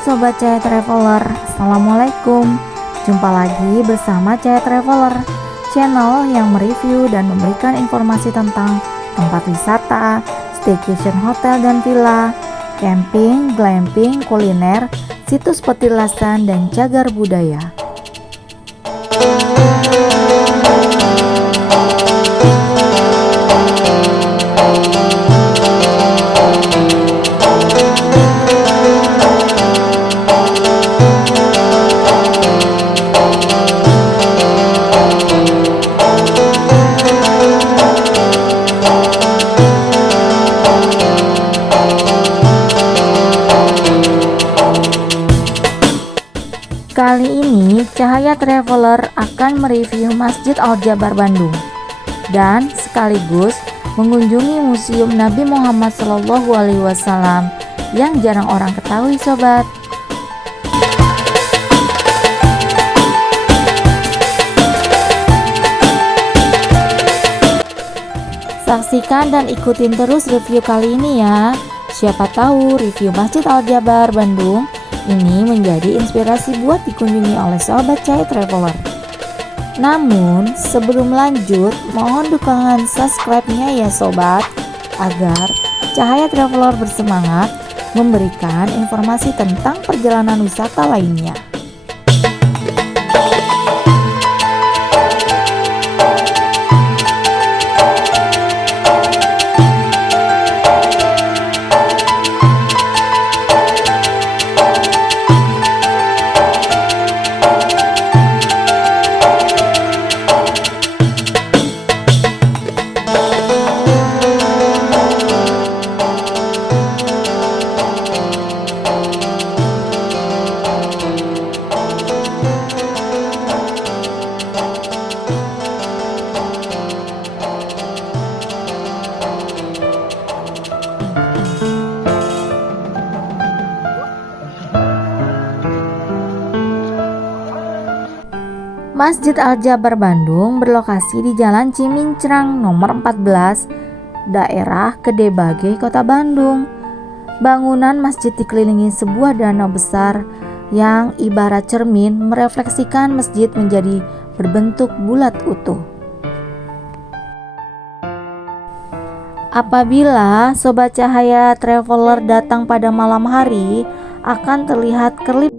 Sobat Cahaya Traveler, Assalamualaikum. Jumpa lagi bersama Cahaya Traveler, channel yang mereview dan memberikan informasi tentang tempat wisata, staycation hotel dan villa, camping, glamping, kuliner, situs petilasan, dan cagar budaya. Kali ini Cahaya Traveler akan mereview Masjid Al-Jabar Bandung dan sekaligus mengunjungi Museum Nabi Muhammad SAW yang jarang orang ketahui sobat. Saksikan dan ikutin terus review kali ini ya. Siapa tahu review Masjid Al-Jabar Bandung ini menjadi inspirasi buat dikunjungi oleh Sobat Cahaya Traveler. Namun sebelum lanjut, mohon dukungan subscribe-nya ya sobat, agar Cahaya Traveler bersemangat memberikan informasi tentang perjalanan wisata lainnya. Masjid Al-Jabar Bandung berlokasi di Jalan Cimincrang nomor 14, daerah Gede Bage, Kota Bandung. Bangunan masjid dikelilingi sebuah danau besar yang ibarat cermin merefleksikan masjid menjadi berbentuk bulat utuh. Apabila Sobat Cahaya Traveler datang pada malam hari, akan terlihat kerlip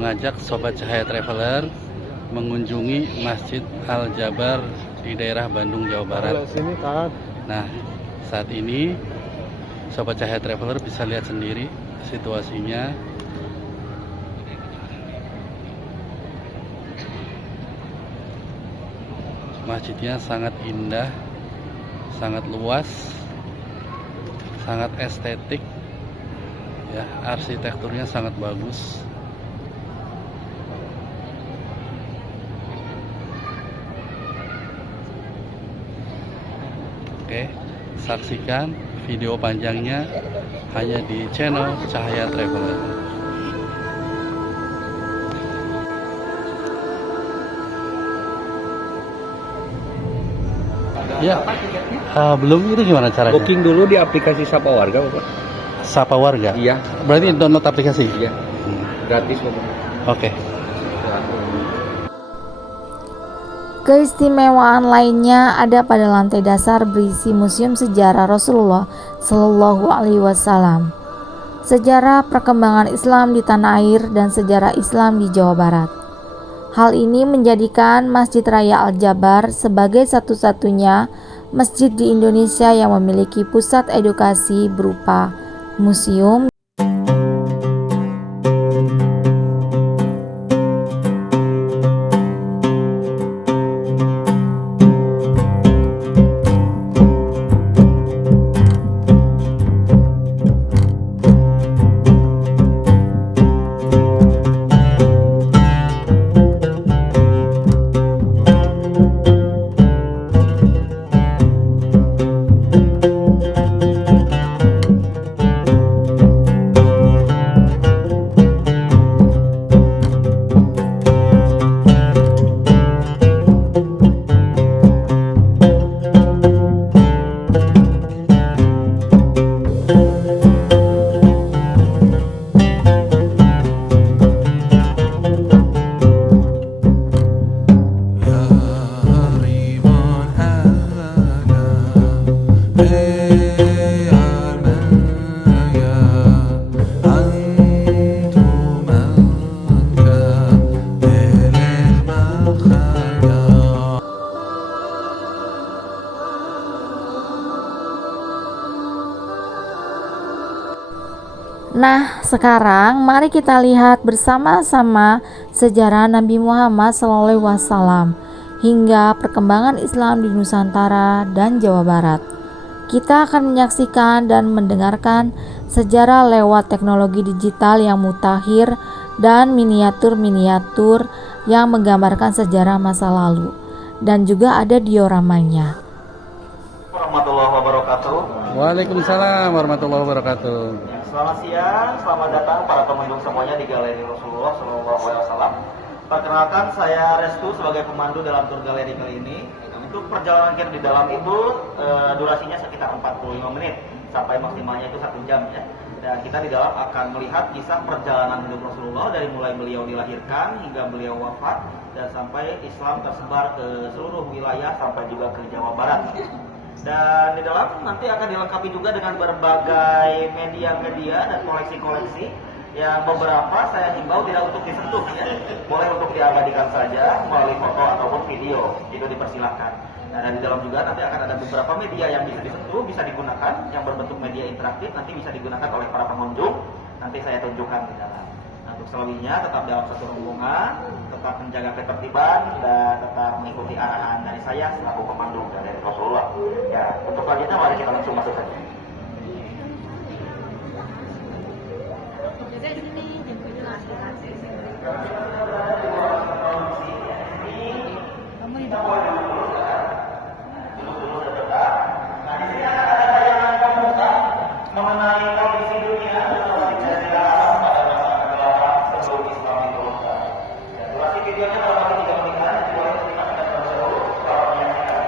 mengajak Sobat Cahaya Traveler mengunjungi Masjid Al-Jabar di daerah Bandung, Jawa Barat. Nah, saat ini Sobat Cahaya Traveler bisa lihat sendiri situasinya. Masjidnya sangat indah, sangat luas, sangat estetik, ya, arsitekturnya sangat bagus. Oke, saksikan video panjangnya hanya di channel Cahaya Traveler. Ya, belum. Itu gimana caranya? Booking dulu di aplikasi Sapa Warga, Bapak. Sapa Warga? Iya. Berarti download aplikasi? Iya. Gratis, Bapak. Oke. Keistimewaan lainnya ada pada lantai dasar berisi museum sejarah Rasulullah Shallallahu Alaihi Wasallam, sejarah perkembangan Islam di tanah air dan sejarah Islam di Jawa Barat. Hal ini menjadikan Masjid Raya Al-Jabar sebagai satu-satunya masjid di Indonesia yang memiliki pusat edukasi berupa museum. Nah, sekarang mari kita lihat bersama-sama sejarah Nabi Muhammad SAW hingga perkembangan Islam di Nusantara dan Jawa Barat. Kita akan menyaksikan dan mendengarkan sejarah lewat teknologi digital yang mutakhir dan miniatur-miniatur yang menggambarkan sejarah masa lalu, dan juga ada dioramanya. Warahmatullahi wabarakatuh. Waalaikumsalam warahmatullahi wabarakatuh. Selamat siang, selamat datang para pengunjung semuanya di Galeri Rasulullah SAW. Perkenalkan, saya Restu sebagai pemandu dalam tur galeri kali ini. Untuk perjalanan kita di dalam itu durasinya sekitar 45 menit sampai maksimalnya itu 1 jam ya. Dan kita di dalam akan melihat kisah perjalanan hidup Rasulullah dari mulai beliau dilahirkan hingga beliau wafat dan sampai Islam tersebar ke seluruh wilayah sampai juga ke Jawa Barat. Dan di dalam nanti akan dilengkapi juga dengan berbagai media-media dan koleksi-koleksi yang beberapa saya himbau tidak untuk disentuh ya. Boleh untuk diabadikan saja melalui foto ataupun video, itu dipersilahkan. Nah, dan di dalam juga nanti akan ada beberapa media yang bisa disentuh, bisa digunakan, yang berbentuk media interaktif nanti bisa digunakan oleh para pengunjung. Nanti saya tunjukkan di dalam. Nah, untuk selebihnya tetap dalam satu rombongan, tetap menjaga ketertiban dan tetap mengikuti arahan dari saya selaku pemandu dari Rasulullah. Ya, untuk selanjutnya mari kita langsung masuk saja. Mengenai kondisi dunia sebelum Islam diturunkan. Durasi videonya dalam 3 menitan, boleh kita dahulu kalau menyaksikan.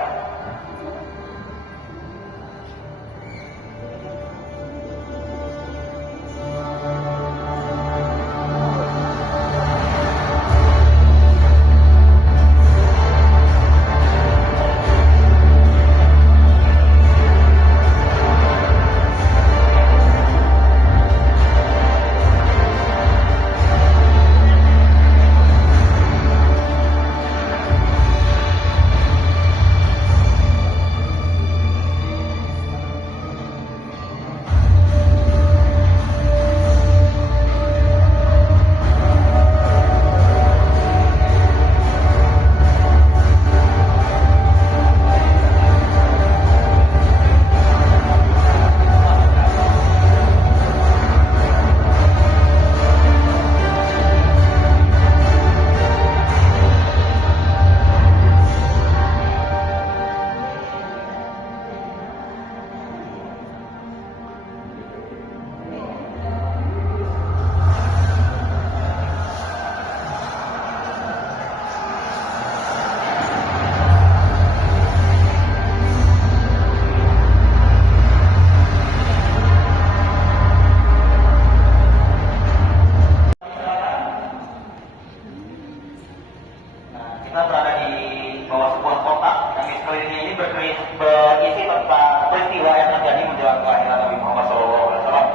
peristiwa yang terjadi menjelang kelahiran Nabi Muhammad SAW,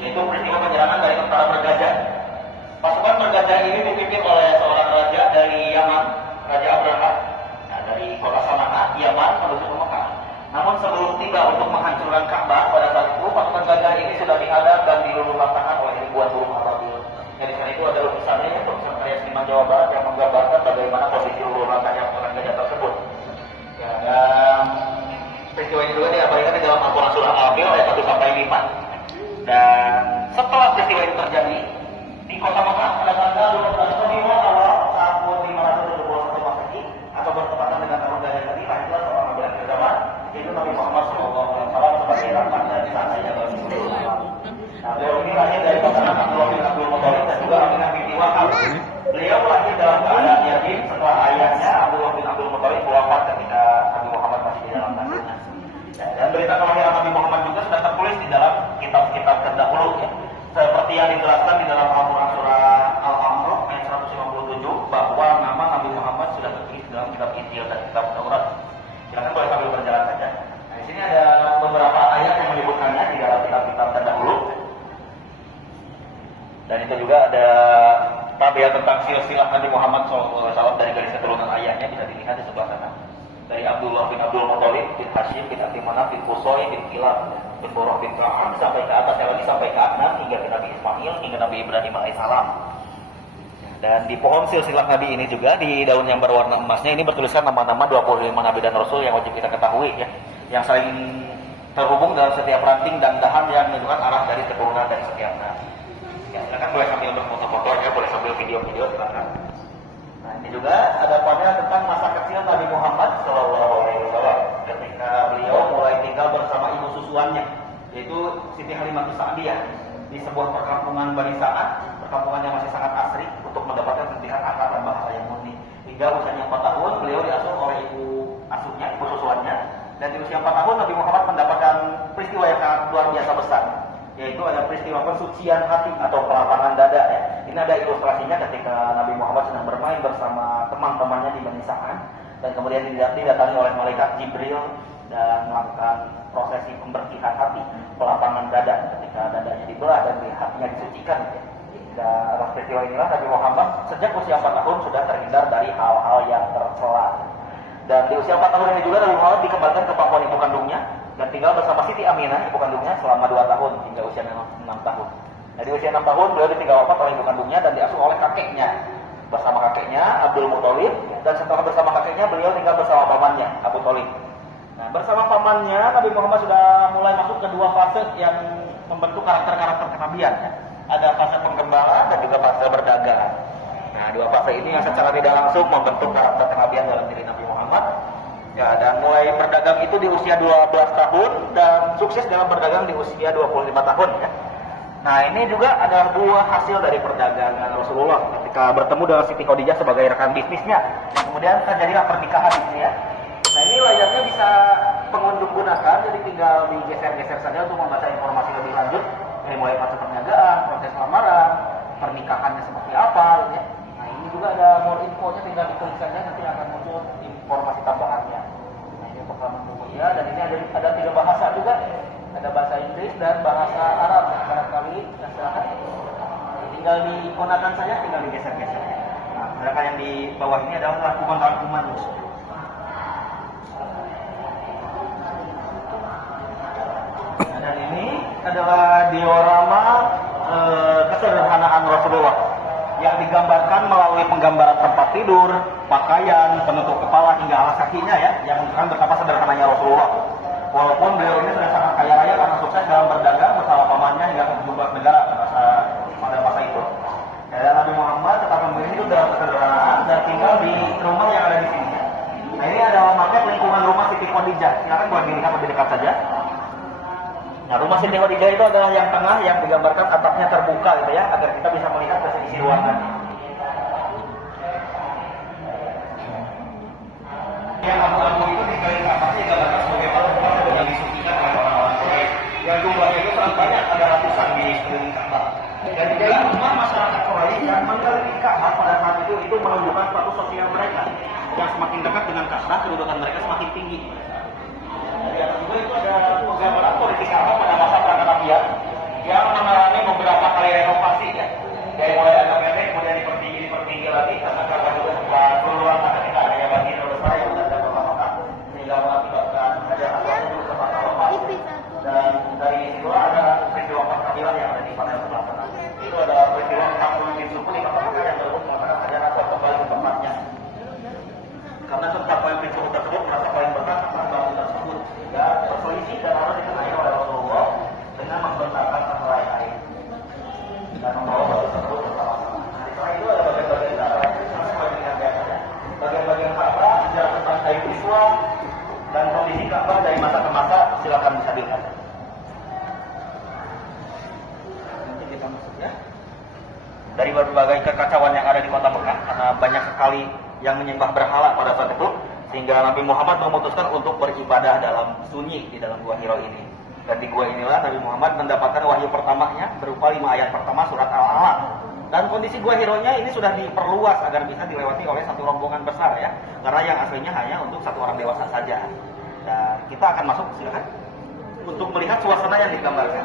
yaitu peristiwa penyerangan dari tentara bergajah. Pasukan bergajah ini dipimpin oleh seorang raja dari Yaman, Raja Abraha, dari kota Sanaa, Yaman menuju ke Mekah. Namun sebelum tiba untuk menghancurkan Ka'bah pada saat itu, pasukan gajah ini sudah dihadang dan diluluh-lantakkan oleh ribuan burung ababil. Jadi di sana itu ada lukisannya, lukisan karya seniman Jawa Barat yang menggambarkan bagaimana posisi luluh-lantahnya pasukan gajah tersebut. Ya, dan peristiwa ini juga diabadikan di dalam Al-Quran Surah Al-Anfal ayat 1 sampai 5. Dan setelah peristiwa ini terjadi di kota Mekah pada tanggal 12 Rabiul Awal tahun 571 Masehi atau bertepatan dengan tahun gajah tadi, lahirlah seorang nabi akhir zaman, yaitu Nabi Muhammad SAW sebagai rahmat dan cahaya bagi seluruh alam. Nah, beliau ini lahir dari pasangan Abdullah bin Abdul Muthalib dan juga Aminah binti Wahab. Beliau lahir dalam keadaan yatim setelah ayahnya Abdullah bin Abdul Muthalib wafat ketika Nabi Muhammad masih di dalam kandungan. Dan berita kelahiran Nabi Muhammad juga sudah tertulis di dalam kitab-kitab terdahulu, ya. Seperti yang dijelaskan di dalam Al-Quran Surah Al-Anfal ayat 157 bahwa nama Nabi Muhammad sudah tertulis dalam kitab Injil dan kitab Taurat. Silakan boleh sambil berjalan saja. Nah, di sini ada beberapa ayat yang menyebutkannya di dalam kitab-kitab terdahulu. Dan itu juga ada tabel tentang silsilah Nabi Muhammad SAW dari garis keturunan ayahnya, bisa dilihat di sebelah sana. Dari Abdullah bin Abdul Muthalib bin Hashim bin Abdi Manaf bin Qusay bin Kilab bin Borah bin Rahman sampai ke atas lagi sampai ke Adnan hingga ke Nabi Ismail hingga Nabi Ibrahim alaihissalam. Dan di pohon silsilah Nabi ini juga di daun yang berwarna emasnya ini bertuliskan nama-nama 25 Nabi dan Rasul yang wajib kita ketahui, ya, yang saling terhubung dalam setiap ranting dan dahan yang menunjukkan arah dari keturunan dari setiap Nabi. Ya, silakan boleh sambil berfoto-foto, ya, boleh sambil video-video, silakan. Nah, ini juga ada panel tentang masa kecil Nabi Muhammad SAW ketika beliau mulai tinggal bersama ibu susuannya, yaitu Siti Halimah Sa'diyah di sebuah perkampungan Bani Sa'ad, perkampungan yang masih sangat asri untuk mendapatkan pendidikan akal dan bahasa yang murni. Hingga usianya 4 tahun beliau diasuh oleh ibu asuhnya, ibu susuannya, dan di usia 4 tahun Nabi Muhammad mendapatkan peristiwa yang sangat luar biasa besar, yaitu ada peristiwa pensucian hati atau pelapangan dada, ya. Ini ada ilustrasinya ketika Nabi Muhammad sedang bermain bersama teman-temannya di Bani Sa'ad dan kemudian didatangi oleh malaikat Jibril dan melakukan prosesi pembersihan hati, pelapangan dada ketika dadanya dibelah dan hatinya disucikan, ya. Dan atas peristiwa inilah Nabi Muhammad sejak usia 4 tahun sudah terhindar dari hal-hal yang tercela. Dan di usia 4 tahun ini juga Nabi Muhammad dikembalikan ke pangkuan ibu kandungnya dan tinggal bersama Siti Aminah, ibu kandungnya, selama 2 tahun hingga usia 6 tahun. Nah, di usia 6 tahun beliau ditinggal wafat oleh ibu kandungnya dan diasuh oleh kakeknya. Bersama kakeknya Abdul Muthalib, dan setelah bersama kakeknya beliau tinggal bersama pamannya Abu Thalib. Nah, bersama pamannya Nabi Muhammad sudah mulai masuk ke 2 fase yang membentuk karakter-karakter kenabian, ya. Ada fase penggembalaan dan juga fase berdagang. Nah, 2 fase ini yang secara tidak langsung membentuk karakter kenabian dalam diri Nabi Muhammad. Ya, dan mulai berdagang itu di usia 12 tahun dan sukses dalam berdagang di usia 25 tahun, ya. Nah, ini juga ada 2 hasil dari perdagangan Rasulullah ketika bertemu dengan Siti Khadijah sebagai rekan bisnisnya. Dan kemudian terjadilah pernikahan di sini, ya. Nah, ini layarnya bisa pengunjung gunakan, jadi tinggal digeser-geser saja untuk membaca informasi lebih lanjut dari mulai fase perniagaan, proses lamaran, pernikahannya seperti apa, ya. Nah, ini juga ada more infonya, tinggal diklik saja nanti akan muncul informasi tambahannya. Nah, ini pertama buku, ya, dan ini ada 3 bahasa juga. Ada bahasa Inggris dan bahasa Arab. Barangkali silakan tinggal digunakan saja, tinggal digeser-geser. Nah, sedangkan yang di bawah ini adalah rangkuman-rangkuman. Dan ini adalah diorama kesederhanaan Rasulullah yang digambarkan melalui penggambaran tempat tidur, pakaian, penutup kepala hingga alas kakinya, ya, yang menunjukkan betapa sederhananya Rasulullah. Walaupun beliau ini sudah sangat kaya raya karena sukses dalam berdagang bersama pamannya hingga ke 17 negara pada masa itu. Dan Nabi Muhammad tetap memilih hidup dalam kesederhanaan dan tinggal di rumah yang ada di sini. Nah, ini ada alamatnya lingkungan rumah Siti Khadijah. Silakan boleh dilihat lebih dekat saja. Nah, rumah Siti Khadijah itu adalah yang tengah yang digambarkan atapnya terbuka, gitu, ya, agar kita bisa melihat ke sisi ruangan. Yang abu-abu itu di sekeliling atasnya digambarkan sebagai patung yang disucikan oleh orang-orang Quraisy. Yang jumlahnya itu sangat banyak, ada ratusan di sekeliling Ka'bah. Dan di dalam rumah masyarakat Quraisy dan mengelilingi Ka'bah pada saat itu menunjukkan status sosial mereka. Yang semakin dekat dengan Ka'bah, kedudukan mereka semakin tinggi. Di atas juga itu ada penggambaran kondisi Ka'bah pada masa peranabian yang mengalami beberapa kali renovasi ya. Dari mulai agak pendek kemudian dipertinggi lagi karena Ka'bah juga sebuah keluluan ketika adanya banjir besar yang ada pertama sehingga mengakibatkan hajar aswadnya juga sempat lepas. Dan dari situ ada peristiwa peradilan yang ada di panel sebelah sana. Itu ada peristiwa 40 bin suku di Kota Mekah yang berebut mengatakan hajar aswad kembali ke tempatnya. Karena keempat poin prinsip tersebut merasa paling berkah akan bangunan tersebut sehingga berselisih dan harus ditengahi oleh Rasulullah dengan membentangkan sehelai air dan membawa batu tersebut bersama-sama. Nah, setelah itu ada bagian-bagian darah yang sesuai dengan biasanya. Bagian-bagian Ka'bah sejarah tentang kayu Islam dan kondisi Ka'bah dari masa ke masa silakan bisa dilihat. Nanti kita masuk ya. Dari berbagai kekacauan yang ada di Kota Mekah karena banyak sekali yang menyembah berhala pada saat itu sehingga Nabi Muhammad memutuskan untuk beribadah dalam sunyi di dalam Gua Hiro ini. Dan di gua inilah Nabi Muhammad mendapatkan wahyu pertamanya berupa 5 ayat pertama surat Al-Alaq. Dan kondisi Gua Hironya ini sudah diperluas agar bisa dilewati oleh satu rombongan besar ya. Karena yang aslinya hanya untuk satu orang dewasa saja. Dan kita akan masuk silakan untuk melihat suasana yang digambarkan.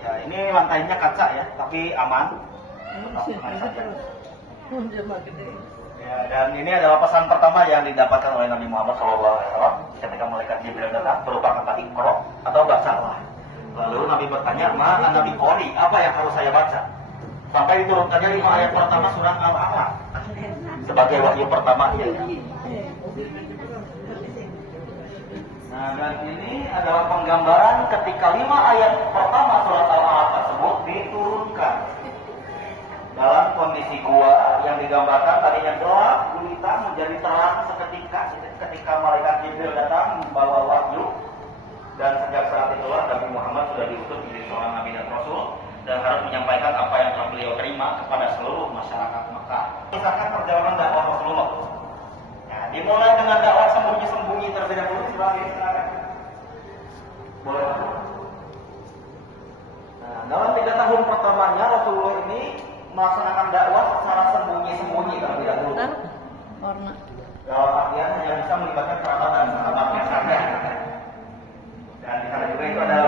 Ya, ini lantainya kaca ya, tapi aman. Ya, dan ini adalah pesan pertama yang didapatkan oleh Nabi Muhammad SAW ketika malaikat Jibril datang berupa kata Iqra atau bacalah. Lalu Nabi bertanya, "Ma Nabi Qori, apa yang harus saya baca?" Sampai diturunkannya 5 ayat pertama surah Al-Alaq sebagai wahyu pertama. Nah, dan ini adalah penggambaran ketika 5 ayat pertama surat Al-Alaq tersebut diturunkan. Dalam kondisi gua yang digambarkan tadinya gelap gulita menjadi terang seketika ketika malaikat Jibril datang membawa wahyu. Dan sejak saat itulah Nabi Muhammad sudah diutus menjadi seorang nabi dan rasul dan harus menyampaikan apa yang telah beliau terima kepada seluruh masyarakat Mekah. Kisahkan perjalanan dakwah Rasulullah. Nah, dimulai dengan dakwah sembunyi-sembunyi terlebih dahulu. Silakan. Boleh. Nah, dalam 3 tahun pertamanya Rasulullah ini melaksanakan dakwah secara sembunyi-sembunyi terlebih dahulu. Dalam artian hanya bisa melibatkan kerabat dan sahabatnya saja. Dan di sana juga itu ada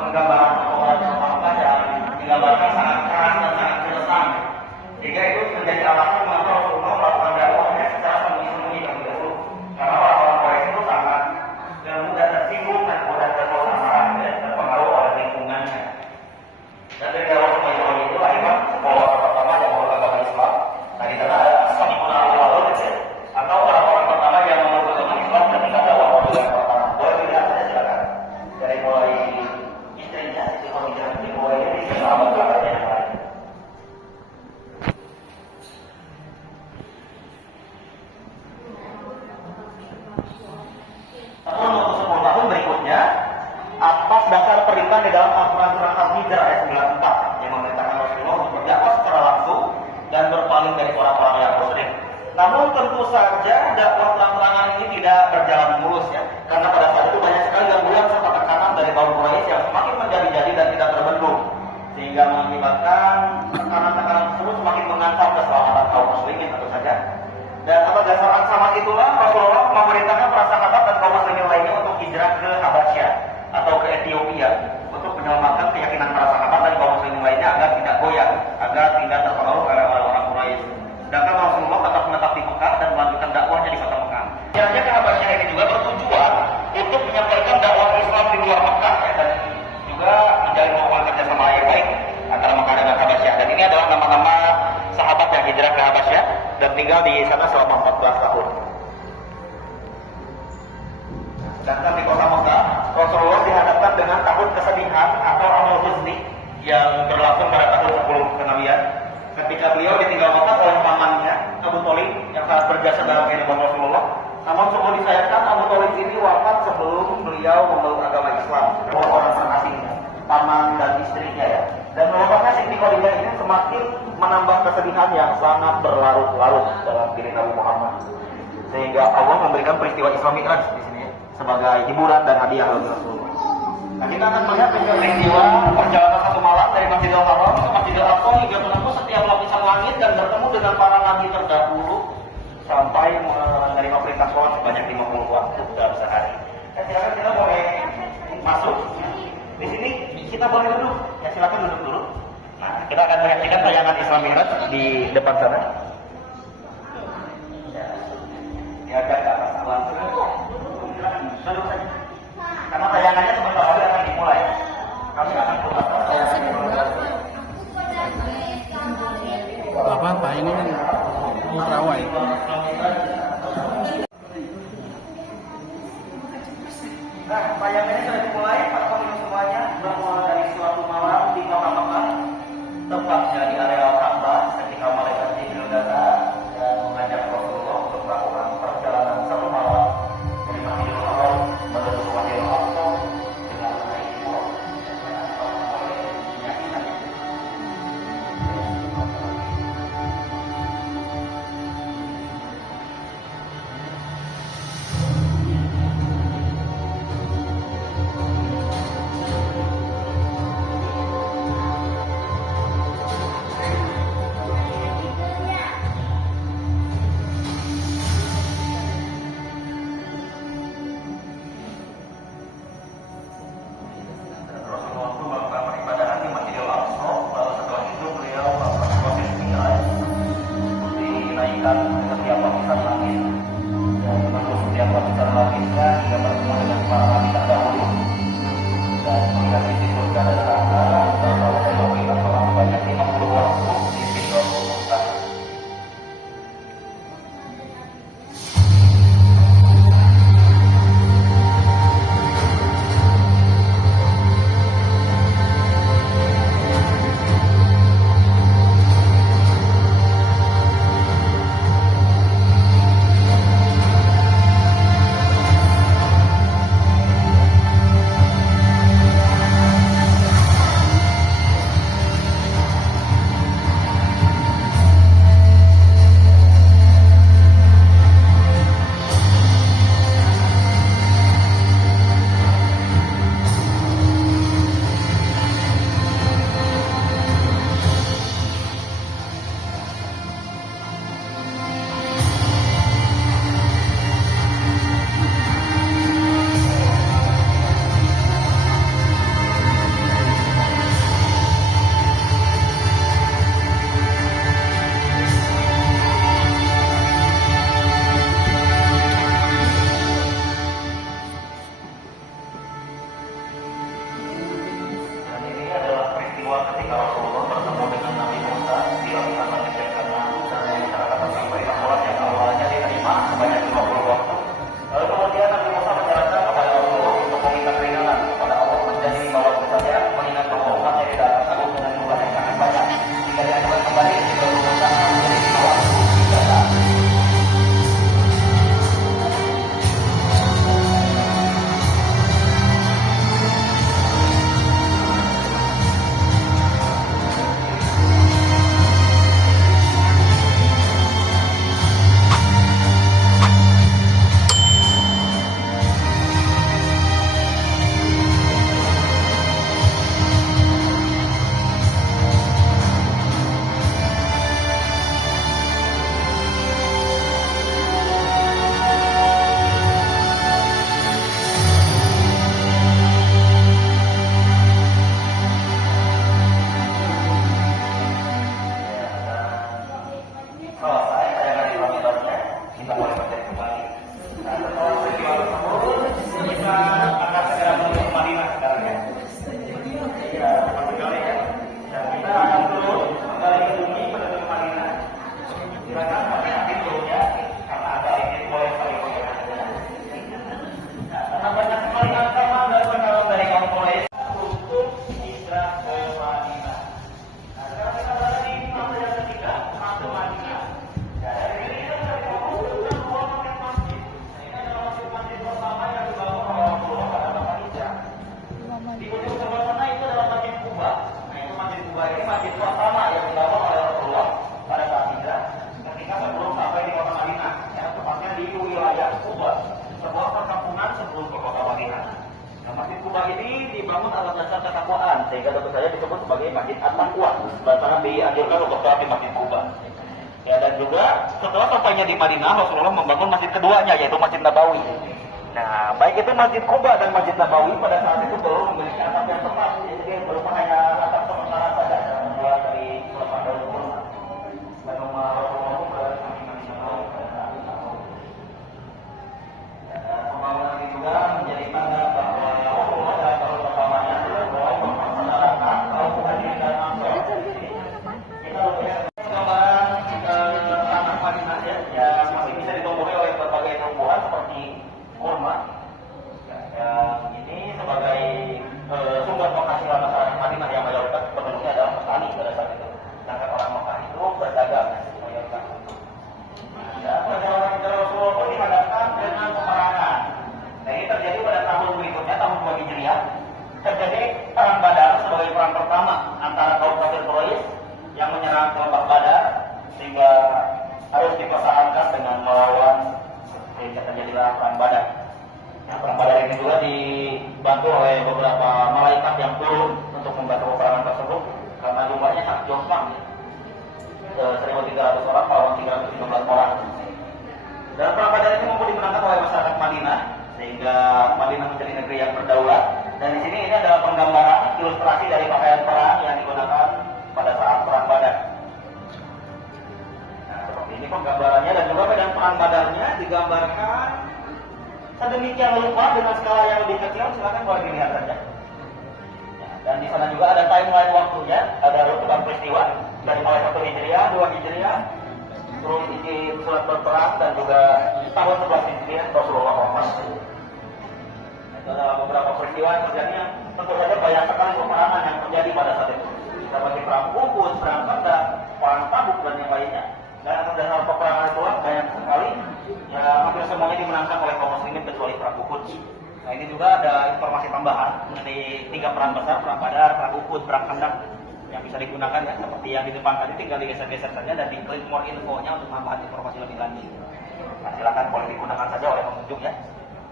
penggambaran orang-orang yang digambarkan sangat keras dan sangat gersang. Sehingga itu menjadi alasan mengapa Rasulullah melakukan dakwahnya secara sembunyi-sembunyi terlebih dahulu. Karena orang-orang Quraisy itu sangat mudah tersinggung dan mudah terpengaruh dan terpengaruh oleh lingkungannya. Dan dari dakwah sembunyi-sembunyi itu lahirlah sekolah pertama yang memeluk agama Islam. Nah, di sana ada As-Sabiqun al-Awwalun atau orang-orang pertama yang memeluk agama Islam ketika dakwah yang pertama. Boleh dilihat saja silakan. Dari mulai istrinya, Siti Khadijah, dimulai dari sahabat-sahabatnya yang lain. Tahun 10 tahun berikutnya, atas dasar perintah di dalam Al-Quran surah Al-Hijr ayat 94 yang memerintahkan Rasulullah untuk berdakwah secara langsung dan berpaling dari orang-orang yang musyrik. Namun tentu saja dakwah terang-terangan ini tidak berjalan mulus ya, karena pada saat itu banyak sekali gangguan serta tekanan dari kaum Quraisy yang semakin menjadi-jadi dan tidak terbendung, sehingga mengakibatkan tekanan-tekanan tersebut semakin mengancam keselamatan kaum muslimin tentu saja. Dan atas dasar ancaman itulah Rasulullah memerintahkan para sahabat dan kaum muslimin lainnya untuk hijrah ke Habasyah atau ke Ethiopia untuk menyelamatkan keyakinan para sahabat dan kaum muslimin lainnya agar tidak goyah, agar tidak terpengaruh oleh orang-orang Quraisy. Sedangkan Rasulullah tetap menetap di Mekah dan melanjutkan dakwahnya di kota Mekah. Hijrahnya ke Habasyah ini juga bertujuan untuk menyampaikan dakwah Islam di luar Mekah ya, dan juga menjalin hubungan kerjasama yang baik antara Mekah dengan Habasyah. Dan ini adalah nama-nama sahabat yang hijrah ke Habasyah dan tinggal di sana selama 14 tahun. Sedangkan di kota Mekah, Rasulullah dihadapkan dengan tahun kesedihan atau Amul Huzni yang berlangsung pada tahun 10 kenabian. Ketika beliau ditinggal wafat oleh pamannya Abu Thalib yang sangat berjasa dalam kehidupan Rasulullah. Namun sungguh disayangkan Abu Thalib ini wafat sebelum beliau memeluk agama Islam. Orang terkasihnya, paman dan istrinya ya. Dan wafatnya Siti Khadijah ini semakin menambah kesedihan yang sangat berlarut-larut dalam diri Nabi Muhammad. Sehingga Allah memberikan peristiwa Isra Mi'raj di sini ya, sebagai hiburan dan hadiah bagi Rasulullah. Nah, kita akan melihat peristiwa perjalanan satu malam dari Masjidil Haram ke Masjidil Aqsa hingga menembus setiap lapisan langit dan bertemu dengan para nabi terdahulu sampai menerima perintah sholat sebanyak 50 waktu dalam sehari. Silakan kita mulai Kita boleh duduk. Ya silakan duduk dulu. Nah, kita akan menyaksikan tayangan Isra Mi'raj di depan sana. Ya, agak ke atas langsung. Duduk saja. Karena tayangannya sebentar lagi akan dimulai. Kami akan buka. Bapak, Pak ini kan ultrawide. Nah, tayangannya sudah dimulai, para pemirsa semuanya bermula dari suatu malam di kota Mekah, tepatnya di area Ka'bah, ketika malaikat Jibril datang dan mengajak Rasulullah untuk melakukan perjalanan satu malam dari Masjidil Haram menuju Masjidil Aqsa dengan naik buruk. Rasulullah pun melakukan peribadahan di Masjidil Aqsa, lalu setelah itu beliau melakukan proses Mi'raj, dinaikkan ke setiap lapisan langit dan menurut setiap lapisan langitnya hingga bertemu dengan para nabi terdahulu dan melihat isi surga dan neraka serta melakukan sholat sebanyak 50 waktu di Sidratul Muntaha. Dan ini adalah peristiwa ketika Rasulullah bertemu dengan Nabi Musa di lapisan langit yang ke-6 dan menceritakan sampai sholat yang awalnya diterima sebanyak 50 waktu. Lalu kemudian Nabi Musa menyarankan kepada Rasulullah untuk meminta keringanan kepada Allah menjadi bahwa misalnya mengingat bahwa umatnya tidak akan sanggup dengan jumlah yang sangat banyak jika dia akan kembali di Sidratul Muntaha menjadi waktu 3 saat. Selesai tayangan Isra Mi'rajnya, kita boleh belajar kembali. Nah, setelah peristiwa tersebut, kita akan segera menuju ke Madinah sekarang ya. Ya, cepat sekali ya. Dan kita akan turun kembali ke bumi menuju ke Madinah. Silakan kami ambil turunnya, karena ada ini boleh sekali pengenalan. Nah, karena banyak sekali ancaman dan pengaruh dari kaum Quraisy untuk hijrah ke Madinah. Nah, sekarang kita berada di fase yang ketiga, fase Madinah. Di ujung sebelah sana itu adalah Masjid Quba. Nah, itu Masjid Quba ini masjid pertama yang dibangun oleh Rasulullah pada saat hijrah ketika sebelum sampai di kota Madinah, ya, tepatnya di wilayah Quba, sebuah perkampungan sebelum ke kota Madinah. Nah, Masjid Quba ini dibangun atas dasar ketakwaan, sehingga tentu saja disebut sebagai Masjid At-Taqwa. Lantaran dianjurkan untuk sholat di Masjid Quba. Ya, dan juga setelah sampainya di Madinah, Rasulullah membangun masjid keduanya, yaitu Masjid Nabawi. Nah, baik itu Masjid Quba dan Masjid Nabawi pada saat itu belum memiliki atap yang tepat, jadi dibantu oleh beberapa malaikat yang turun untuk membantu peperangan tersebut karena jumlahnya sangat jomplang, 1.300 orang lawan 315 orang. Dan perang Badar ini mampu dimenangkan oleh masyarakat Madinah sehingga Madinah menjadi negeri yang berdaulat. Dan di sini ini adalah penggambaran ilustrasi dari pakaian perang yang digunakan pada saat perang Badar. Nah, seperti ini penggambarannya, dan juga medan perang Badarnya digambarkan sedemikian rupa dengan skala yang lebih kecil. Silakan boleh dilihat saja. Ya, dan di sana juga ada timeline waktunya, ada rututan peristiwa dari mulai 1 Hijriah, 2 Hijriah, terus isi surat berperang, dan juga tahun 11 Hijriah Rasulullah SAW. Itu adalah beberapa peristiwa yang terjadi yang tentu saja banyak sekali peperangan yang terjadi pada saat itu. Seperti perang Uhud, perang Badar, perang Tabuk, dan yang lainnya. Dan dalam peperangan itu banyak sekali, ya hampir semuanya dimenangkan oleh kaum muslimin kecuali perang Uhud. Nah, ini juga ada informasi tambahan mengenai 3 perang besar, perang Badar, perang Uhud, perang Khandaq, yang bisa digunakan ya, seperti yang di depan tadi, tinggal digeser-geser saja dan diklik more infonya untuk tambahan informasi lebih lanjut. Nah, silakan boleh digunakan saja oleh pengunjung ya.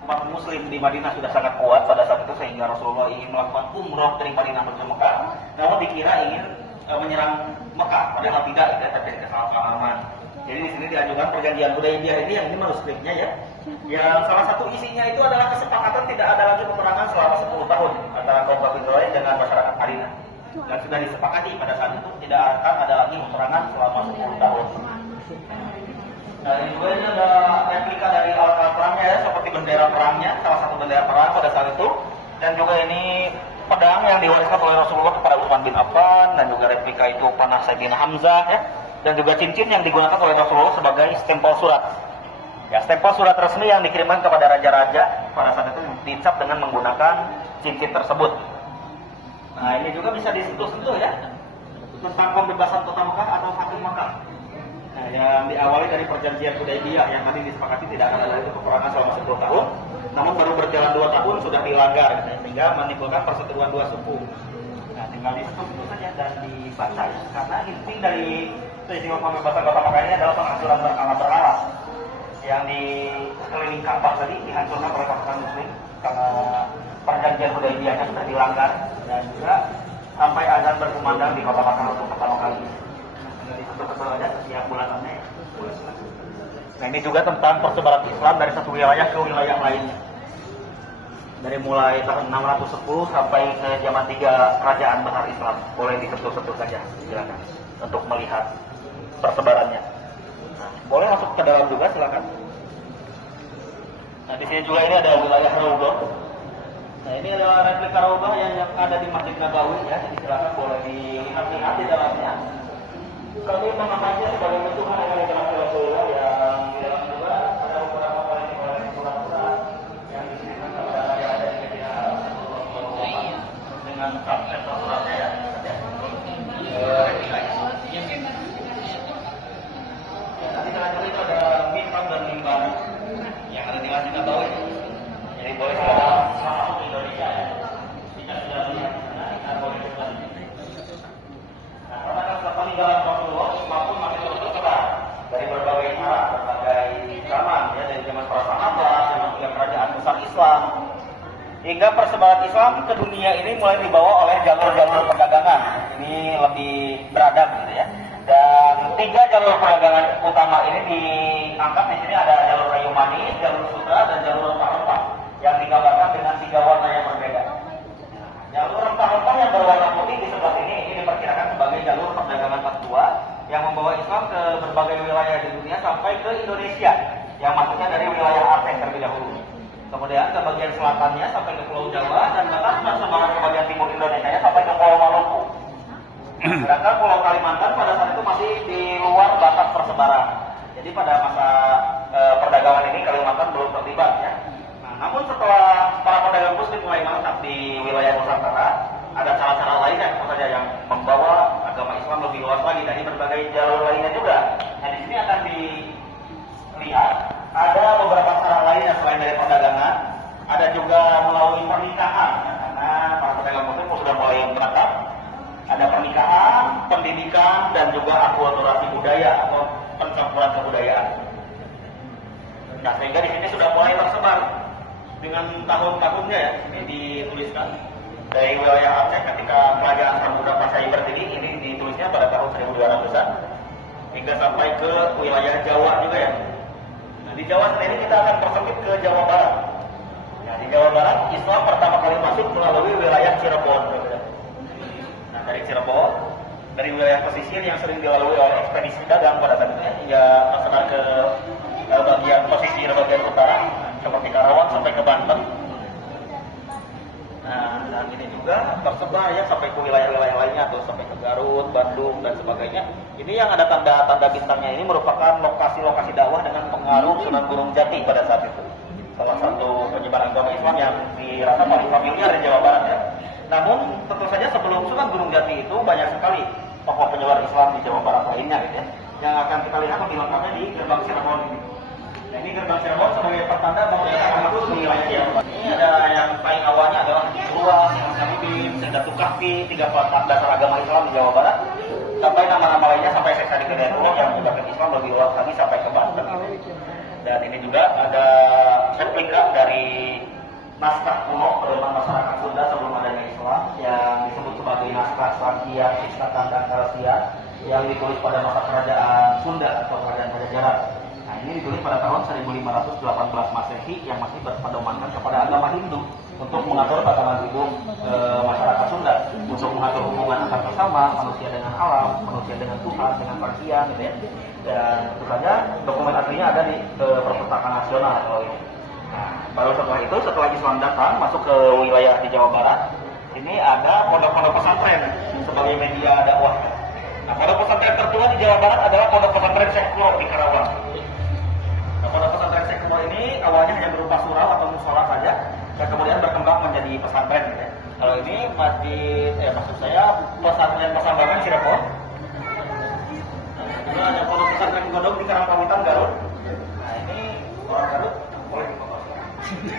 Umat muslim di Madinah sudah sangat kuat pada saat itu sehingga Rasulullah ingin melakukan umroh dari Madinah menuju Mekah, namun dikira ingin menyerang Mekah, padahal tidak, itu terjadi kesalahpahaman. Jadi di sini diajukan perjanjian Hudaybiyah ini, yang ini manuskripnya ya. Yang salah satu isinya itu adalah kesepakatan tidak ada lagi peperangan selama 10 tahun antara kaum Bani Quraisy dengan masyarakat Madinah. Dan sudah disepakati pada saat itu tidak akan ada lagi peperangan selama 10 tahun. Nah, ini juga ini ada replika dari alat perangnya ya, seperti bendera perangnya, salah satu bendera perang pada saat itu. Dan juga ini pedang yang diwariskan oleh Rasulullah kepada Utsman bin Affan, dan juga replika itu panah Sayyidina Hamzah ya. Dan juga cincin yang digunakan oleh Rasulullah sebagai stempel surat. Ya, stempel surat resmi yang dikirimkan kepada raja-raja pada saat itu dicap dengan menggunakan cincin tersebut. Nah, ini juga bisa disentuh-sentuh ya, tentang pembebasan kota Mekah atau Fathu Mekah. Nah, yang diawali dari perjanjian Hudaybiyah yang tadi disepakati tidak akan ada lagi peperangan selama 10 tahun, namun baru berjalan 2 tahun sudah dilanggar, sehingga menimbulkan perseteruan 2 suku. Nah, tinggal disentuh saja dan dibaca, karena inti dari peristiwa pembebasan kota Mekah ini adalah penghancuran berala-berala yang di sekeliling Ka'bah tadi dihancurkan oleh pasukan muslim karena perjanjian Hudaybiyahnya sudah dilanggar, dan juga sampai azan berkumandang di kota Mekah untuk pertama kali. Tinggal disentuh-sentuh aja setiap bulatannya. Nah, ini juga tentang persebaran Islam dari satu wilayah ke wilayah lainnya. Dari mulai tahun 610 sampai ke zaman 3 kerajaan besar Islam. Boleh disentuh-sentuh saja, silakan, untuk melihat persebarannya. Nah, boleh masuk ke dalam juga, silakan. Nah, di sini juga ini ada wilayah Raudhah. Nah, ini adalah replika Raudhah yang ada di Masjid Nabawi ya. Jadi silakan boleh dilihat-lihat di dalamnya. Kami mengamalnya sebagai bentuk hari-hari Rasulullah yang di dalam juga ada beberapa koleksi surat-surat yang disediakan kepada yang ada di Medina dengan subtitle suratnya ya. Nanti selanjutnya itu ada bintang dan limbah yang ada di Masjid Nabawi. Jadi boleh masuk ke Indonesia ya. Jika sudah melihat di sana, kita boleh coba. Nah, karena setelah peninggalan Rasulullah, Islam pun masih terus berkembang dari berbagai cara, berbagai zaman ya, dari zaman para sahabat, zaman juga kerajaan besar Islam, hingga persebaran Islam ke dunia ini mulai dibawa oleh jalur-jalur perdagangan. Ini lebih beradab gitu ya. Dan 3 jalur perdagangan utama ini diangkat di sini, ada jalur kayu manis, jalur sutra, dan jalur rempah-rempah yang digambarkan dengan 3 warna yang berbeda. Jalur rempah-rempah yang berwarna putih di sebelah sini ini diperkirakan sebagai jalur perdagangan kedua yang membawa Islam ke berbagai wilayah di dunia sampai ke Indonesia, yang masuknya dari wilayah Aceh terlebih dahulu. Kemudian ke bagian selatannya sampai ke Pulau Jawa, dan bahkan persebaran ke bagian timur Indonesia sampai ke Pulau Maluku. Sedangkan Pulau Kalimantan pada saat itu masih di luar batas persebaran. Jadi pada masa perdagangan ini Kalimantan belum terlibat ya. Nah, namun setelah para pedagang muslim mulai mantap di wilayah Nusantara, ada cara-cara lainnya tentu saja yang membawa agama Islam lebih luas lagi dari berbagai jalur lainnya juga. Nah, di sini akan dilihat ada beberapa cara lain yang selain dari perdagangan, ada juga melalui pernikahan ya, karena para pedagang muslim sudah mulai menetap. Ada pernikahan, pendidikan, dan juga akulturasi budaya atau pencampuran kebudayaan. Nah, sehingga di sini sudah mulai tersebar dengan tahun-tahunnya ya, ini dituliskan dari wilayah Aceh ketika kerajaan Samudra Pasai berdiri, ini ditulisnya pada tahun 1200-an hingga sampai ke wilayah Jawa juga ya. Nah, di Jawa sendiri kita akan persempit ke Jawa Barat. Nah, di Jawa Barat Islam pertama kali masuk melalui wilayah Cirebon. Nah, dari Cirebon, dari wilayah pesisir yang sering dilalui oleh ekspedisi dagang pada saat itu ya, hingga tersebar ke bagian pesisir bagian utara seperti Karawang sampai ke Banten. Nah, dan ini juga tersebar ya sampai ke wilayah-wilayah lainnya atau sampai ke Garut, Bandung dan sebagainya. Ini yang ada tanda-tanda bintangnya ini merupakan lokasi-lokasi dakwah dengan pengaruh Sunan Gunung Jati pada saat itu. Salah satu penyebaran agama Islam yang dirasa paling familiar di Jawa Barat ya. Namun tentu saja sebelum Sunan Gunung Jati itu banyak sekali tokoh penyebar Islam di Jawa Barat lainnya gitu ya. Yang akan kita lihat lebih lengkapnya di gerbang Cirebon ini. Nah, ini gerbang Cirebon sebagai pertanda bahwa Islam itu di wilayah Cirebon. Ini ada yang paling awalnya adalah Ruas, Syamsuddin, Sayyidatul Kahfi, 34 dasar agama Islam di Jawa Barat. Sampai nama-nama lainnya sampai Syekh Sadiq Hidayatullah yang menyebarkan Islam lebih luas lagi sampai ke Banten. Dan ini juga ada replika dari naskah kuno pedoman masyarakat Sunda sebelum adanya Islam yang disebut sebagai naskah Sakian, Sistakan, dan Karasian yang ditulis pada masa kerajaan Sunda atau kerajaan Pajajaran. Nah, ini ditulis pada tahun 1518 Masehi yang masih berpedomankan kepada agama Hindu untuk mengatur tatanan hidup masyarakat Sunda, untuk mengatur hubungan antar sesama, manusia dengan alam, manusia dengan Tuhan, dengan parkian, gitu ya. Dan tentu saja dokumen aslinya ada di Perpustakaan Nasional kalau ini. Nah, baru setelah itu, setelah Islam datang masuk ke wilayah di Jawa Barat, ini ada pondok-pondok pesantren sebagai media dakwah. Nah, pondok pesantren tertua di Jawa Barat adalah pondok pesantren Syekh Kuro di Karawang. Nah, pondok pesantren Syekh Kuro ini awalnya hanya berupa surau atau musola saja, dan kemudian berkembang menjadi pesantren. Gitu ya. Kalau ini maksud saya pesantren Pasambangan Cirebon. Nah, ada pondok pesantren Godong di Karangpawitan Garut. Nah, ini orang Garut boleh dipotong. Ini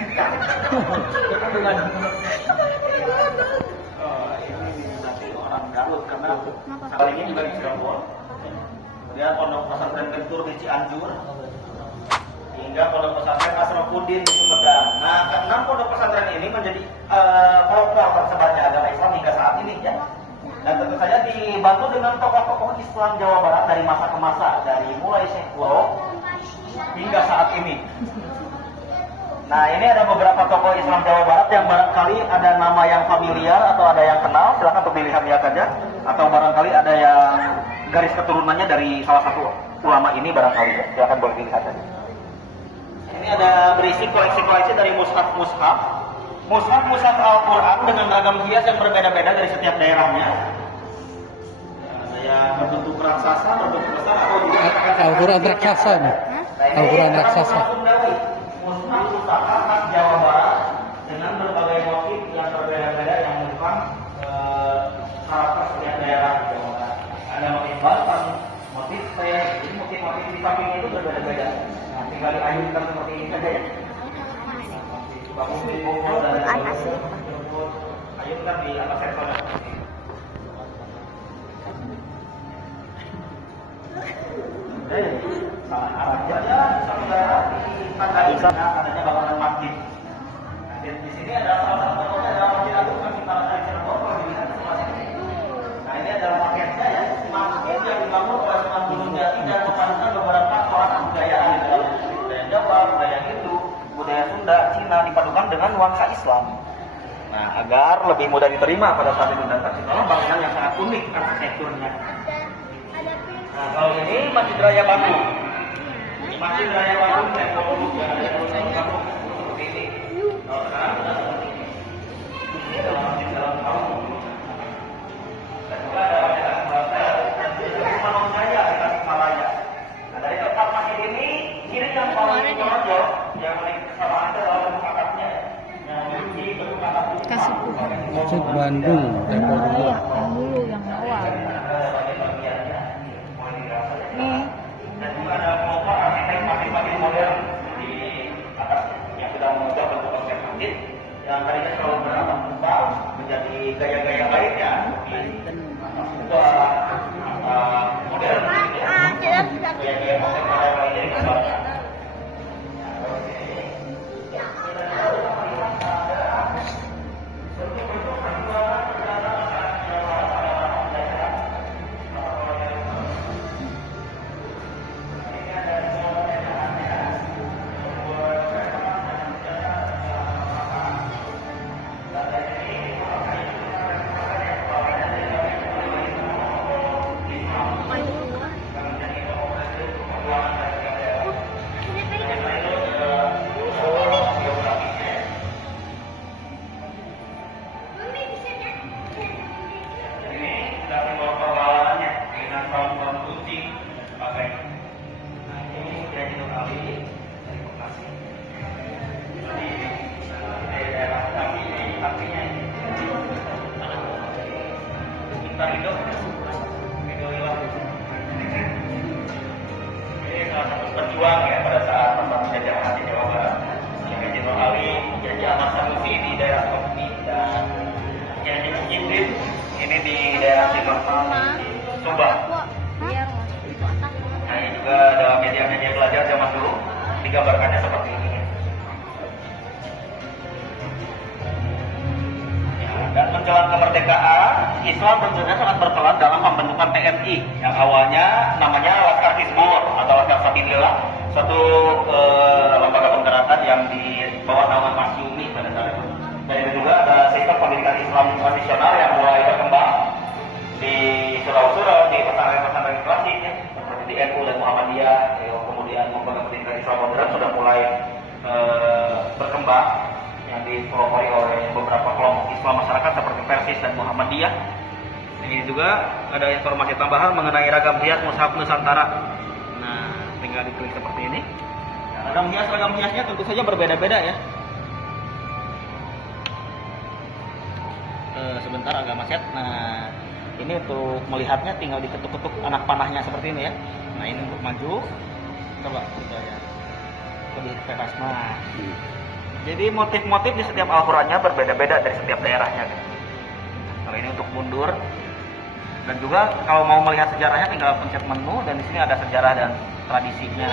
nanti orang Garut karena kali ini juga di Cirebon. Kemudian pondok pesantren Gentur di Cianjur. Hingga pondok pesantren Asrofuddin di Sumedang. Nah, keenam pondok pesantren ini menjadi pelopor tersebarnya agama Islam hingga saat ini ya. Dan tentu saja dibantu dengan tokoh-tokoh Islam Jawa Barat dari masa ke masa, dari mulai Syekh Kuro hingga saat ini. Nah, ini ada beberapa tokoh Islam Jawa Barat yang barangkali ada nama yang familiar atau ada yang kenal, silakan untuk dilihat-lihat saja. Atau barangkali ada yang garis keturunannya dari salah satu ulama ini barangkali ya. Silakan boleh dilihat saja. Ini ada berisi koleksi-koleksi dari mushaf Al-Quran dengan ragam hias yang berbeda-beda dari setiap daerahnya. Ada yang berbentuk raksasa, berbentuk besar atau juga Al-Quran raksasa nih. Al-Quran raksasa. Mushaf pusaka khas Jawa Barat dengan berbagai motif yang berbeda-beda yang merupakan karakter setiap daerah di Jawa Barat. Ada motif banteng, motif teh, jadi motif-motif di samping itu berbeda-beda. Nah, tinggal diayunkan seperti ini saja ya. Ayunkan di atas handphone. Salah arah saja sampai tanda sana adanya bangunan masjid. Nah, di sini ada salah satu tokohnya adalah Masjid Agung yang kita lihat di Cirebon kalau dilihat di sebelah sini. Nah, ini adalah maketnya ya, masjid yang dibangun oleh Sunan Gunung Jati dan memadukan beberapa corak kebudayaan di dalam budaya Jawa, budaya Hindu, budaya Sunda, Cina dipadukan dengan nuansa Islam. Nah, agar lebih mudah diterima pada saat itu dan terciptalah bangunan yang sangat unik arsitekturnya. Nah, kalau ini Masjid Raya Bandung. Masjid Raya Bandung teknologi yang ada di Bandung seperti ini. Kalau sekarang sudah seperti ini. Ini adalah masjid dalam kaum. Dan juga ada Masjid Al-Qur'an dan juga Manong Jaya di Tasikmalaya. Nah, dari tempat masjid ini ciri yang paling menonjol yang paling kesamaan adalah bentuk atapnya. Yang memiliki bentuk atap Masjid Bandung teknologi. Iya, yang dulu yang awal. Dan juga ada kelompok arsitek masjid-masjid modern di atas yang sudah mengubah bentuk konsep masjid yang tadinya selalu beratap tebal menjadi gaya-gaya lainnya modern gaya-gaya konsep modern lainnya dikembangkan. video hilang. Ini salah satu pejuang ya pada saat masa penjajahan di Jawa Barat. Kiai Jenderal Ali, Kiai Ahmad Sanusi di daerah Sukabumi dan Kiai Jibril ini di daerah Timur Subang. Nah ini juga dalam media-media belajar zaman dulu digambarkannya seperti ini. Dan menjelang kemerdekaan, Islam tentunya sangat berperan dalam pembentukan TNI yang awalnya namanya Laskar Hizbur atau Laskar Sabilillah, suatu lembaga penggerakkan yang di bawah nama Masyumi pada saat itu. Dan itu juga ada sistem pendidikan Islam tradisional yang mulai berkembang di surau-surau, di pesantren-pesantren klasik ya, seperti di NU dan Muhammadiyah. Kemudian lembaga pendidikan Islam modern sudah mulai berkembang yang dipelopori oleh beberapa kelompok Islam masyarakat seperti Persis dan Muhammadiyah. Ini juga ada informasi tambahan mengenai ragam hias mushaf Nusantara. Nah, tinggal diklik seperti ini. Ragam hiasnya tentu saja berbeda-beda ya. Sebentar agak macet. Nah, ini untuk melihatnya tinggal diketuk-ketuk anak panahnya seperti ini ya. Nah, ini untuk maju. Coba kita ya. Lebih bebas. Nah. Jadi motif-motif di setiap Al-Qur'annya berbeda-beda dari setiap daerahnya. Kalau ini untuk mundur. Dan juga kalau mau melihat sejarahnya tinggal pencet menu dan di sini ada sejarah dan tradisinya.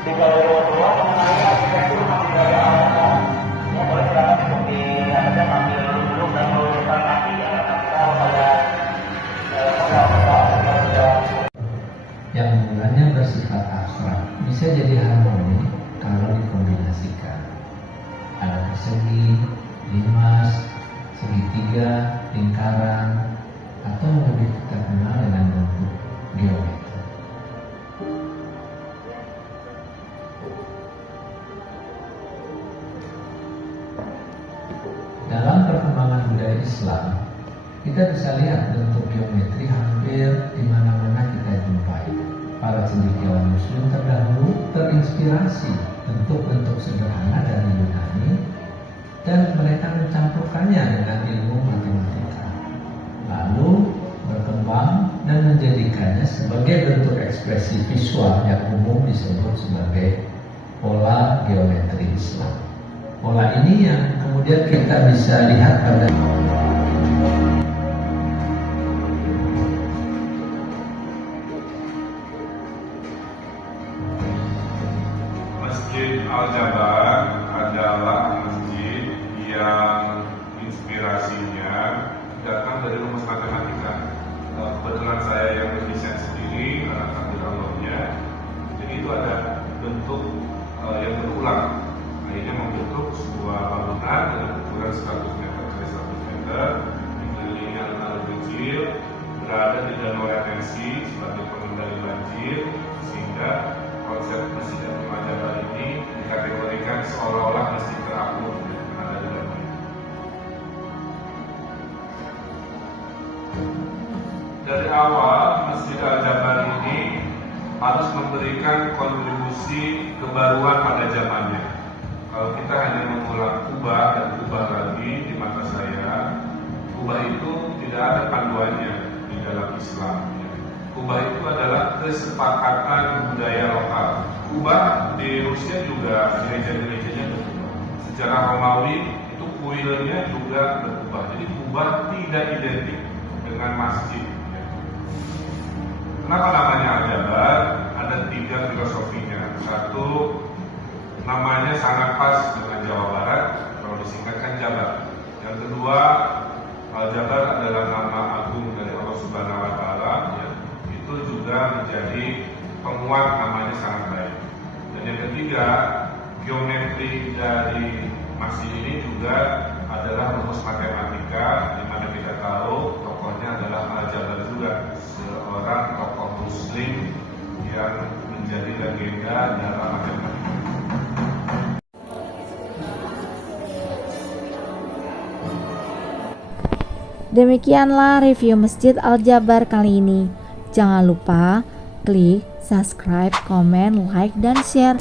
Di Galeri Rasulullah mengenai arsitektur masjid Al-Aqsa. Boleh silakan untuk diajarkan sambil duduk dan meluruskan kaki agar kita yang mulanya bersifat abstrak bisa jadi harmoni kalau dikombinasikan. Ada persegi, limas, segitiga, lingkaran, atau lebih kita kenal dengan bentuk geometri. Dalam perkembangan budaya Islam, kita bisa lihat bentuk geometri hampir di mana-mana kita jumpai. Para cendekiawan Muslim terdahulu terinspirasi bentuk-bentuk sederhana dari Yunani dan mereka mencampurkannya dengan ilmu matematika. Lalu berkembang dan menjadikannya sebagai bentuk ekspresi visual yang umum disebut sebagai pola geometri Islam. Pola ini yang kemudian kita bisa lihat pada Masjid Al-Jabar adalah masjid yang inspirasinya datang dari rumus matematika. Kebetulan saya yang mendesain sendiri karena takdir Allahnya. Jadi itu ada bentuk yang berulang. Akhirnya membentuk sebuah bangunan dengan ukuran 100 meter kali 100 meter, dikelilingi alun-alun kecil, berada di danau retensi sebagai pengendali banjir, sehingga konsep masjid Al-Jabar ini dikategorikan seolah-olah masjid terapung yang ada di danau. Dari awal Masjid Al-Jabar ini harus memberikan kontribusi kebaruan pada zamannya. Kalau kita hanya mengulang kubah dan kubah lagi di mata saya, kubah itu tidak ada panduannya di dalam Islam. Kubah itu adalah kesepakatan budaya lokal. Kubah di Rusia juga gereja-gerejanya berubah. Secara Romawi itu kuilnya juga berubah. Jadi kubah tidak identik dengan masjid. Kenapa namanya Al-Jabar? Ada 3 filosofinya. Satu, namanya sangat pas dengan Jawa Barat, kalau disingkatkan Jabar. Yang kedua, Al-Jabar adalah nama agung dari Allah Subhanahu wa Ta'ala, ya. Itu juga menjadi penguat namanya sangat baik. Dan yang ketiga, geometri dari masjid ini juga adalah rumus matematika, di mana kita tahu tokohnya adalah Al-Jabar juga, seorang tokoh Muslim yang menjadi legenda dalam matematika. Demikianlah review Masjid Al-Jabar kali ini. Jangan lupa klik subscribe, komen, like, dan share